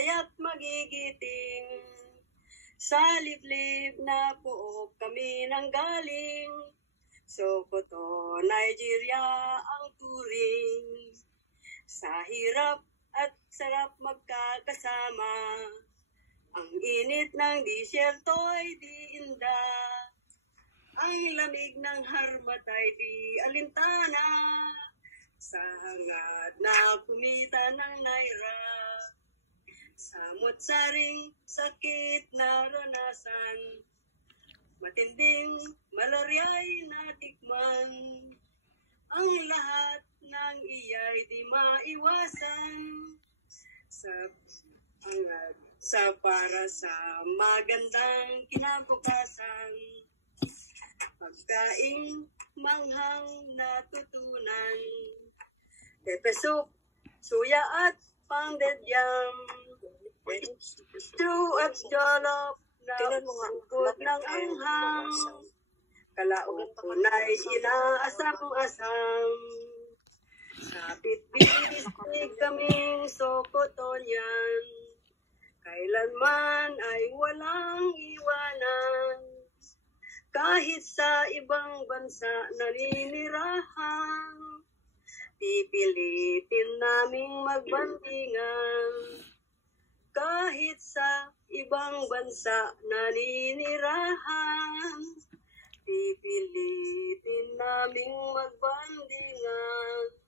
saya't magigiting. Sa liblib na pook kami nang galing, Sokoto, Nigeria ang turing. Sa hirap at sarap magkakasama, ang init ng disyerto'y di inda, ang lamig ng harmatay di alintana, sa hangad na kumita ng naira, samot-saring sakit na ranasan, matinding malarya'y natikman, ang lahat ng iya'y di maiwasan, sa para sa magandang kinabukasan, pagkaing manghang natutunan, pepe soup, suya at pounded yam, stew at jollof na bukod ng anghang, kalaong tunay inaasam-asam. Sa pitbisig kaming Sokotonyan, kailanman ay walang iwanan. Kahit sa ibang bansa naninirahan, pipilitin naming magbandingan. Kahit sa ibang bansa naninirahan, pipilitin naming magbandingan.